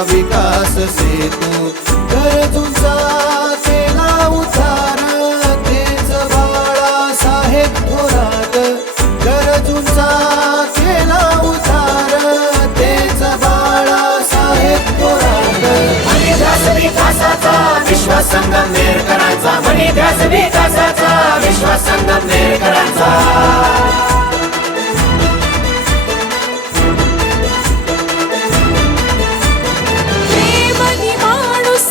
विकास सेतू, गरजूंचा केला उद्धार, तेच बाळासाहेब थोरात. गरजूंचा केला उद्धार, तेच बाळासाहेब थोरात. मनी ध्यास विकासाचा विश्वास संगमनेरकरांचा, मनी ध्यास विकासाचा विश्वास संगमनेरकरांचा.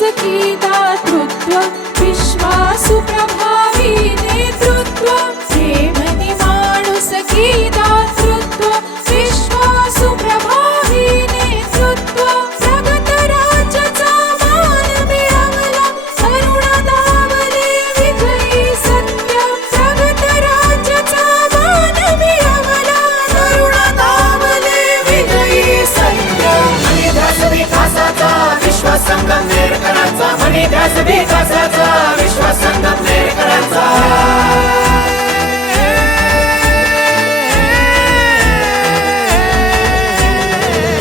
की दातृत्व विश्वासु प्रभावी नेतृत्व, प्रेमनी माणूस की दातृत्व विश्वासु प्रभावी नेतृत्व. प्रगत राज्याचा मान मिळवला, तरुण दावले विजयी सत्य. प्रगत राज्याचा मान मिळवला, तरुण दावले विजयी सत्य. मनी ध्यास विकासाचा विश्वास संगमनेरकरांचा, मनी ध्यास विकासाचा विश्वास संगमनेरकरांचा.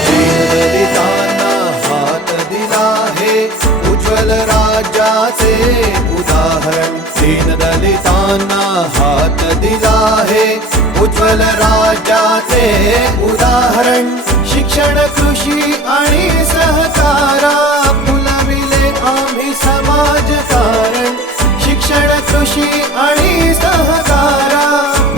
दीनदलितांना हात दिला हे उज्ज्वल राज्याचे उदाहरण. दीनदलितांना हात दिला हे उज्ज्वल राज्याचे उदाहरण. शिक्षण, कृषी आणि सहकारा फुलविले आम्ही समाजकारण. शिक्षण, कृषी आणि सहकारा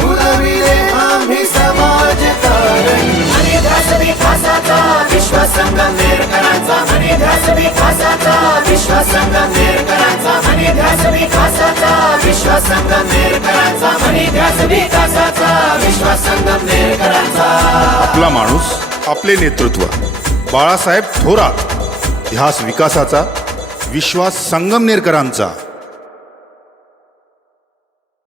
फुलविले आम्ही समाजकारण. मनी ध्यास विकासाचा विश्वास संगमनेरकरांचा, मनी ध्यास विकासाचा विश्वास संगमनेरकरांचा, मनी ध्यास विकासाचा विश्वास संगमनेरकरांचा, मनी ध्यास विकासाचा विश्वास संगमनेरकरांचा. आपला माणूस, आपले नेतृत्व, बाळासाहेब थोरात. ध्यास विकासाचा विश्वास संगमनेरकरांचा.